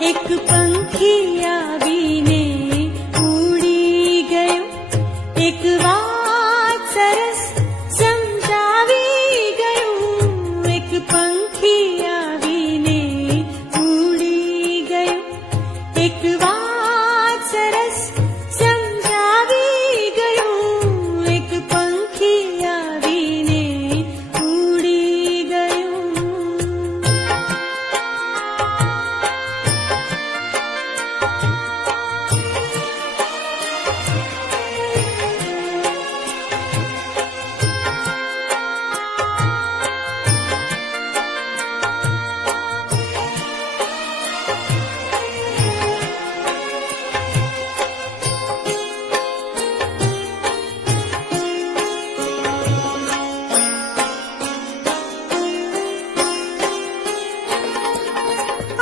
એક પંખી આવીને ઉડી ગયો, એક વાત સરસ સમજાવી ગયું. એક પંખી આવીને ઉડી ગયો, એક વાત સરસ સમજાવી ગયું. એક પંખી આવીને ઉડી ગયું.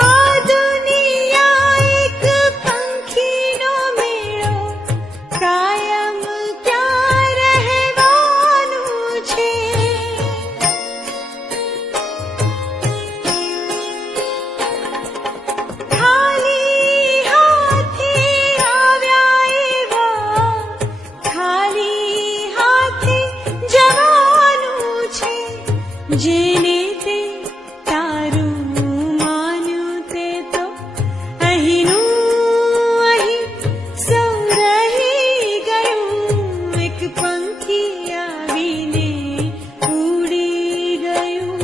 આ દુનિયા એક પંખીનો મેળો, કાયમ ક્યાં રહેવાનું છે. ખાલી હાથે આવ્યા એવા, ખાલી હાથે જવાનું છે. જેને તે તારું માન્યું તે તો અહીંનું અહીં સૌ રહી ગયું. એક પંખી આવીને ઉડી ગયું.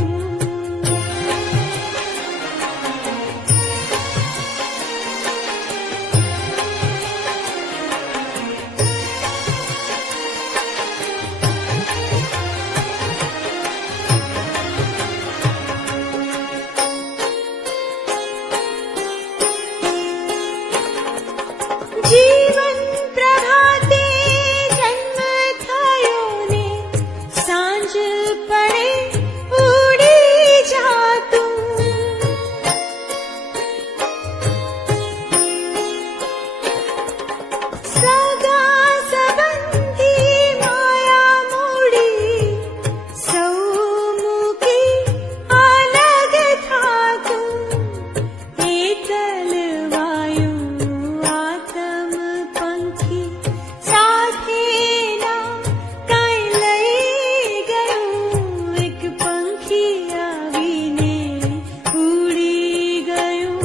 જીવન પ્રભાતે જન્મ થયો ને સાંજ પડે ઉડી જાતું. સગા સંબંધી માયા મૂડી સૌ મૂકી અલગ થાતું. એકલ વાયુ આતમ પંખી સાથે ના કાંઈ લઈ ગયું. એક પંખી આવીને ઉડી ગયું.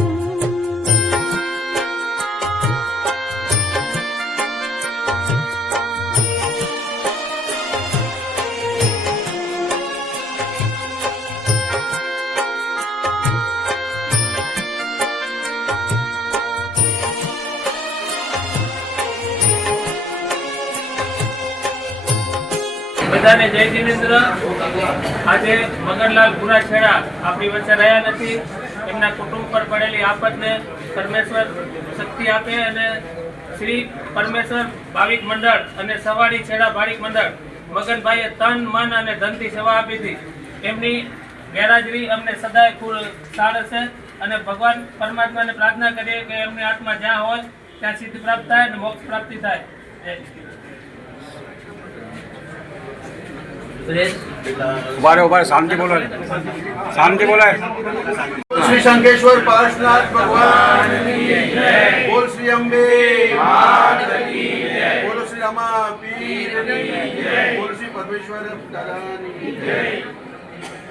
બધાને જય જીનેન્દ્ર. આજે મગનલાલ પુરાછેડા આપણી વચ્ચે રહ્યા નથી. એમના કુટુંબ પર પડેલી આફતને પરમેશ્વર શક્તિ આપે અને શ્રી પરમેશ્વર ભાવિક મંડળ અને સવાડી છેડા ભાવિક મંડળ મગનભાઈએ તન મન અને ધનથી સેવા આપી હતી. એમની ગેરહાજરી અમને સદાય ખૂબ સાર હશે અને ભગવાન પરમાત્માને પ્રાર્થના કરીએ કે એમની આત્મા જ્યાં હોય ત્યાં સિદ્ધિ પ્રાપ્ત થાય અને મોક્ષ પ્રાપ્તિ થાય. જય उबारे शांति बोलो, शांति बोला है. श्री शंकेश्वर पार्श्वनाथ भगवान की जय. बोल श्री अम्बे मात की जय. बोलो श्री रमा पीर की जय. बोलो श्री परमेश्वर दादा की जय.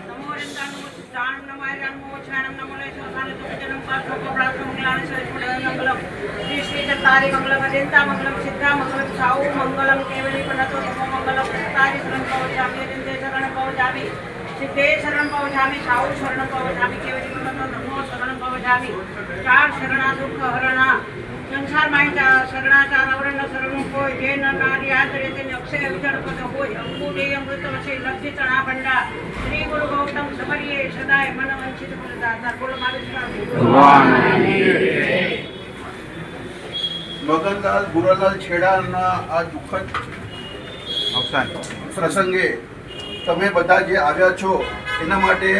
नमो रंगानमो चित्तानम नमायनमो छानम नमो लेशोसाने तुजनम पार्थो प्राप्तम ज्ञान शरीर मंगलम श्री श्री चत्तारि मंगलम अजंता मंगलम सिद्धा मंगलम साऊ मंगलम केवली पनतो नमो मंगलम चत्तारि शरण पवजामि अजंते शरण पवजामि सिद्धे शरण पवजामि साऊ शरण पवजामि केवली पनतो नमो शरण पवजामि चार शरणा दुख हरणा संसार माहिता शरणाचार आवरण शरण होय जे न नारी आदरे તેને અક્ષય વિજળ પદ હોય અંકુડે અમૃત વસે લક્ષી ચણા ભંડા શ્રી ગુરુ ગૌતમ સબરીએ સદાય મન વંચિત ગુરુદાતા બોલો મગનલાલ ભુરાલાલ છેડાના આ દુઃખદ પ્રસંગે તમે બધા જે આવ્યા છો એના માટે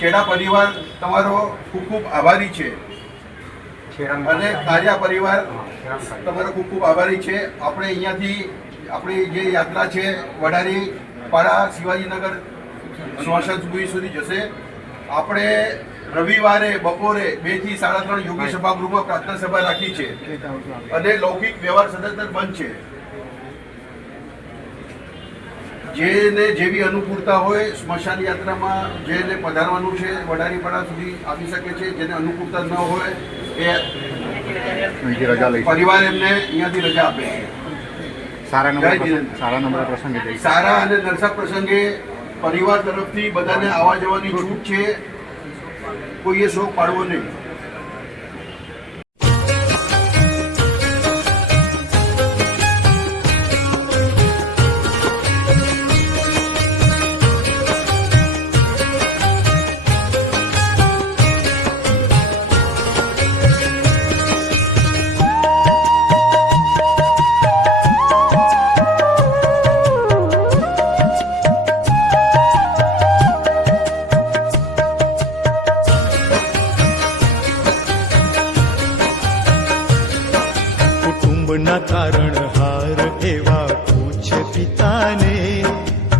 છેડા પરિવાર તમારો ખૂબ ખૂબ આભારી છે અને કાર્યા પરિવાર તમારો ખૂબ ખૂબ આભારી છે. આપણે અહીંયાથી આપણી જે યાત્રા છે વડારી પાડા શિવાજીનગર સ્મશાન ભૂમિ સુધી જશે. આપણે રવિવારે બપોરે 2 થી 3:30 યોગી સભાગૃહમાં પ્રાર્થના સભા રાખી છે અને લૌકિક વ્યવહાર સદંતર બંધ છે. જેને જેવી અનુકૂળતા હોય સ્મશાન યાત્રામાં જેને પધારવાનું છે વડારીપાડા સુધી આવી શકે છે. જેને અનુકૂળતા ન હોય એ પરિવાર એમને અહીંયાથી રજા આપે છે. સારા અને નરસા પ્રસંગે પરિવાર તરફથી બધાને આવવા જવાની છૂટ છે. કોઈએ શોક પાડવો નહીં. કુટુંબના તારણહાર એવા પૂછે પિતાને,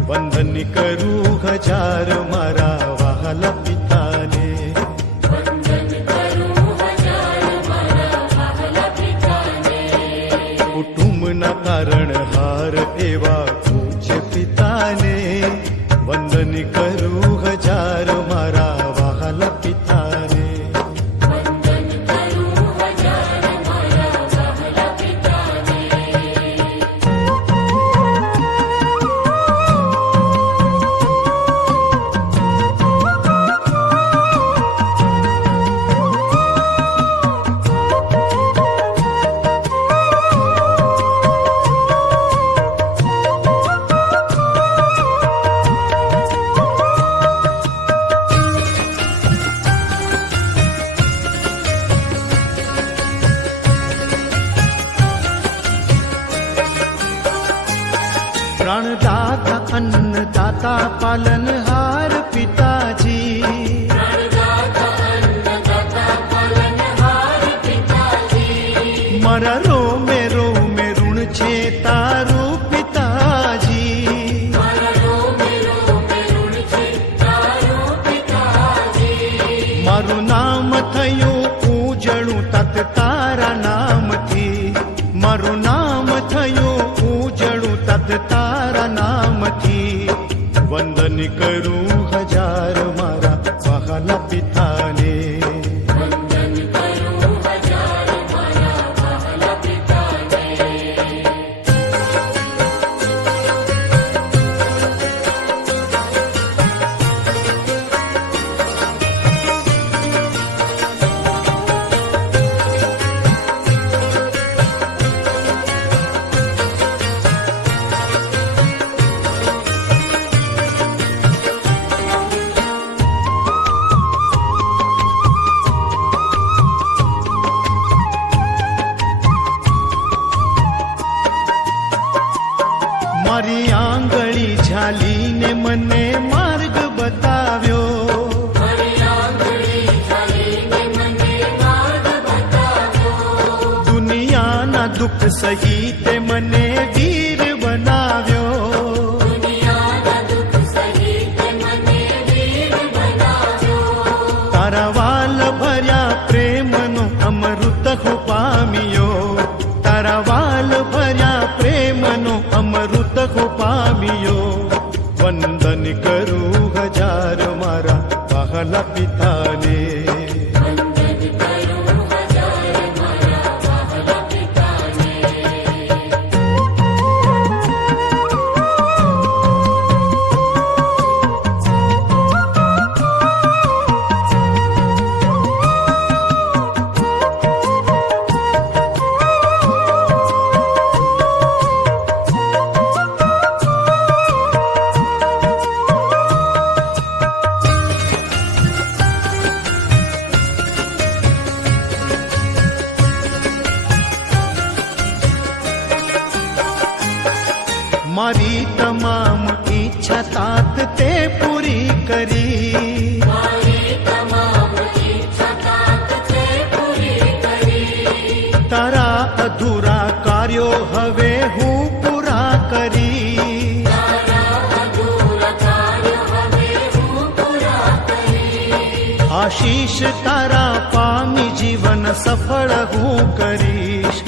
વંદન કરું હજાર મારા વહાલા પિતાને. કુટુંબના તારણહાર એવા પૂછે પિતાને, વંદન કરું હજાર મારા વહાલા પિતાને. प्राणदाता अन्नदाता पालनहार पिताजी. मारा रोमे रोमे ऋण છે તારું પિતાજી. મારું નામ થયું ઉજળું તત તારા નામથી. મારું નામ થયું ઉજળું તત તારા નામથી. વંદન કરું હજાર મારા વહાલા પિતાને. મારી આંગળી ઝાલીને મને માર્ગ બતાવ્યો. દુનિયાના દુઃખ સહિત મને વીર બનાવ્યો. તારા વાલ ભર્યા પ્રેમનો અમૃત હું પામ્યો. તારા વાલ ભર્યા પ્રેમનો અમૃત હું પામ્યો. વંદન કરું હજાર મારા વહાલા પિતાને. મારી તમામ ઈચ્છા તાત તે પૂરી કરી. તારા અધૂરા કાર્યો હવે હું પૂરા કરી. આ આશીષ તારા પામી જીવન સફળ હું કરીશ,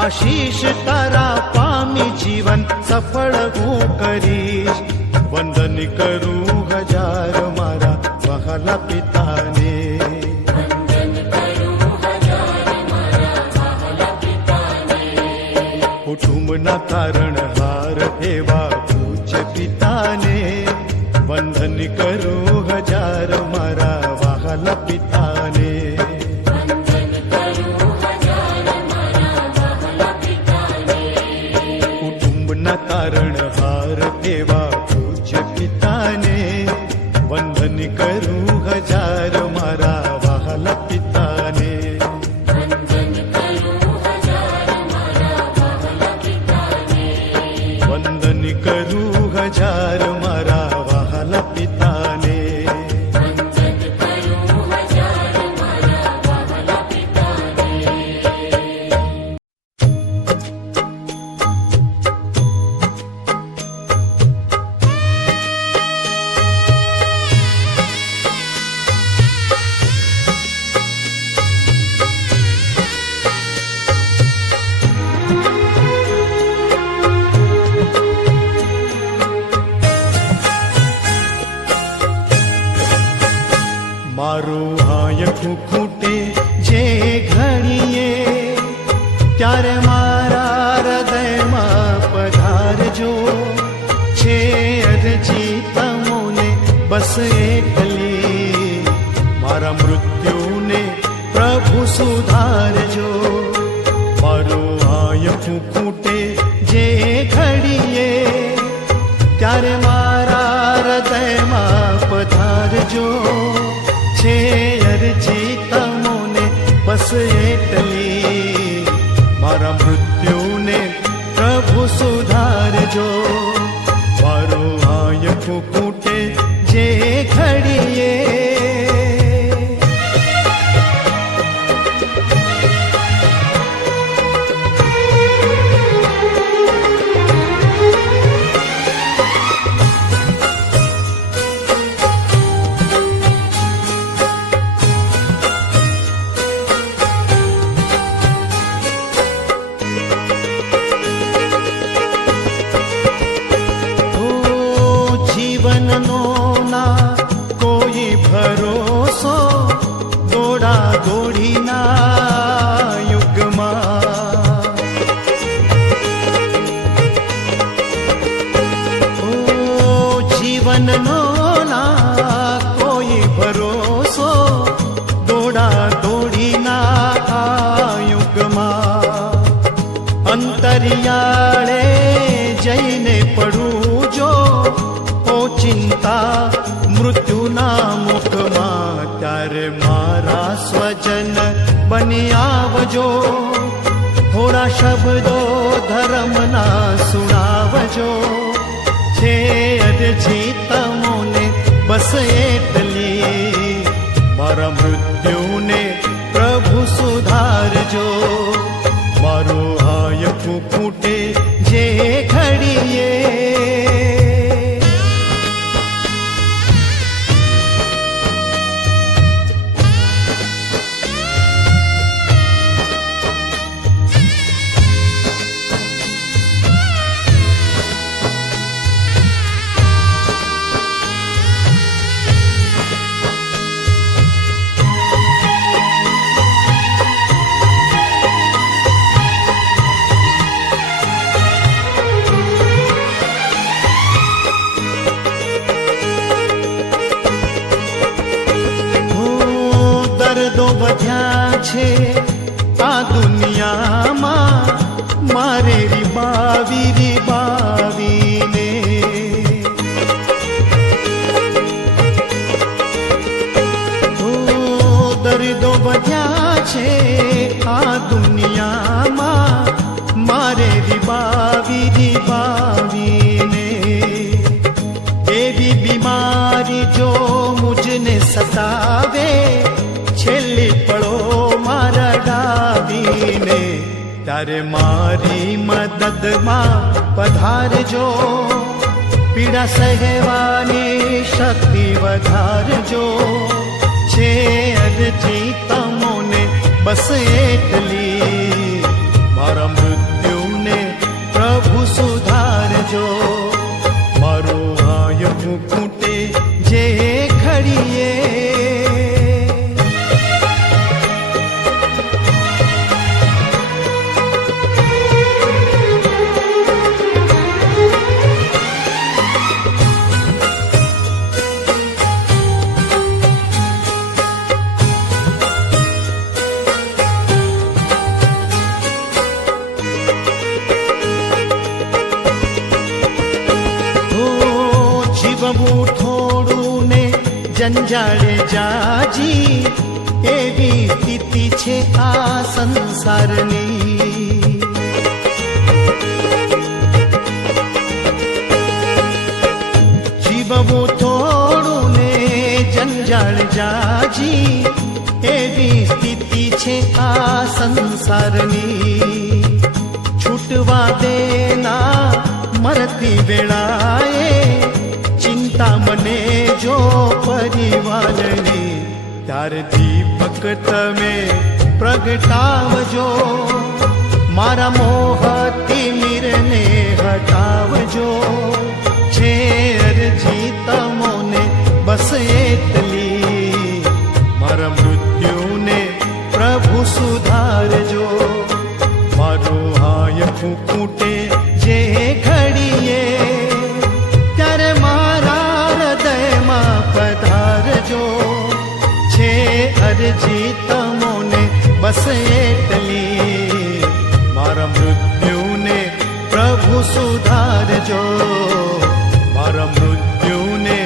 આશીષ તારા પામી જીવન સફળ હું કરીશ. વંદન કરું હજાર મારા વહાલા પિતાને, કુટુંબના તારણહાર એવા પૂજ્ય પિતાને. વંદન કરું હજાર મારા વહાલા પિતાને. કુટુંબના તારણહાર એવા પૂજ્ય પિતાને. વંદન કરું હજાર મારા વહાલા પિતાને. વંદન કરું હજાર મારા વહાલા પિતાને. મારું હાયકું ખૂટે જે ઘડીએ, ત્યારે મારા હૃદયમાં પધારજો. છે અરજી તમોને બસ એકલી, મારા મૃત્યુને પ્રભુ સુધારજો. મારું હાયકું ખૂટે જે ઘડીએ, ત્યારે મારા હૃદયમાં પધારજો. છે અરજી તમોને બસ એટલી, મારા મૃત્યુને પ્રભુ સુધારજો. મારું હાયકું ખૂટે જે ઘડીએ. જીવનનો ના કોઈ ભરોસો, દોડા દોડીના યુગમાં. ઓ જીવનનો ના કોઈ ભરોસો, દોડા દોડીના યુગમાં. અંતરિયાળે જઈને પડું જો ચિંતા મૃત્યુના મુખમાં, ત્યારે મારા સ્વજન બની આવજો. થોડા શબ્દો ધર્મના સુણાવજો. છે અરજી તમોને બસ એટલી, મારા મૃત્યુને પ્રભુ સુધારજો. મારું હાયકું ખૂટે જે ઘડીએ. દર્દો વધ્યા છે આ દુનિયામાં, મારે રીબાવીને. દર્દો વધ્યા છે આ દુનિયામાં, મારે રીબાવીને. એવી બીમારી જો મુજને સતાવે, છેલ્લી પળો મારા ડાવીને, ત્યારે મારી મદદમાં પધારજો. પીડા સહેવાની શક્તિ વધારજો. છે અરજી તમોને બસ એટલી, મારા મૃત્યુને પ્રભુ સુધારજો. મારું આય મુકુટે જે ખડીએ, જીવવું થોડું ને જંજાળે જાજી, એવી સ્થિતિ છે આ સંસારની. જીવવું થોડું ને જંજાળ જાજી, એવી સ્થિતિ છે આ સંસારની. છૂટવા દેના મરતી વેળાએ, ચિંતા મને જો પરિવારની, ત્યારે દીપક તમે પ્રગટાવજો. મારા મોહથી મીરને હટાવજો. છે અરજી તમોને બસ એટલી, મારા મૃત્યુને પ્રભુ સુધારજો. મારું હાય ફૂટે જે ઘડીએ, ત્યારે મારા હૃદયમાં પધારજો. છે અરજી તમોને બસ એટલી, મારા મૃત્યુને પ્રભુ સુધારજો. મારા મૃત્યુને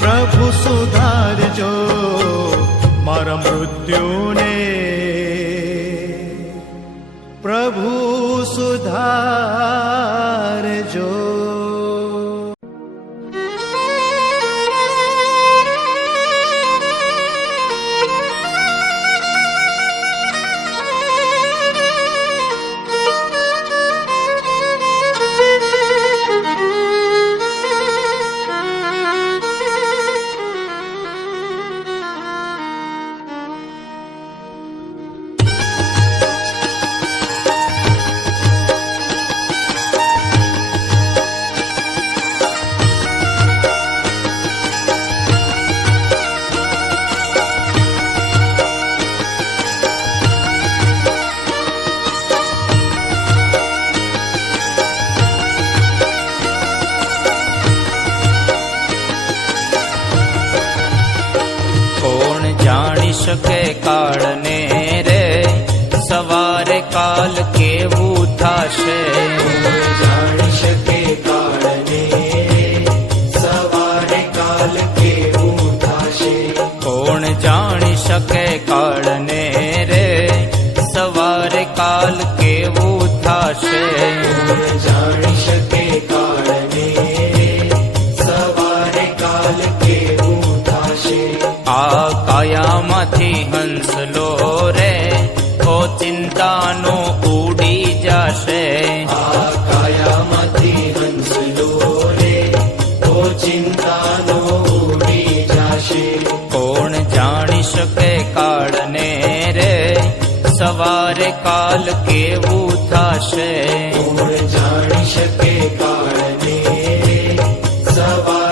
પ્રભુ સુધારજો. મારા મૃત્યુને પ્રભુ સુધારજો. શકે કાળને રે, સવારે કાલ કેવું થાશે. જાણી શકે કાળને રે, સવારે કાલ કેવું થાશે. કોણ જાણી શકે કાળને રે, સવારે કાલ કેવું થાશે. જાણી શકે કાળને રે, સવારે કાલ કેવું થાશે. આ કાયામાંથી હંસલો રે, ઓ ચિંતાનો ઉડી જશે. આ કાયામાંથી હંસલો રે, ઓ ચિંતાનો ઉડી જશે. કોણ જાણી શકે કાળને રે, સવારે કાલ કેવું થશે. કોણ જાણી શકે કાળને રે, સવારે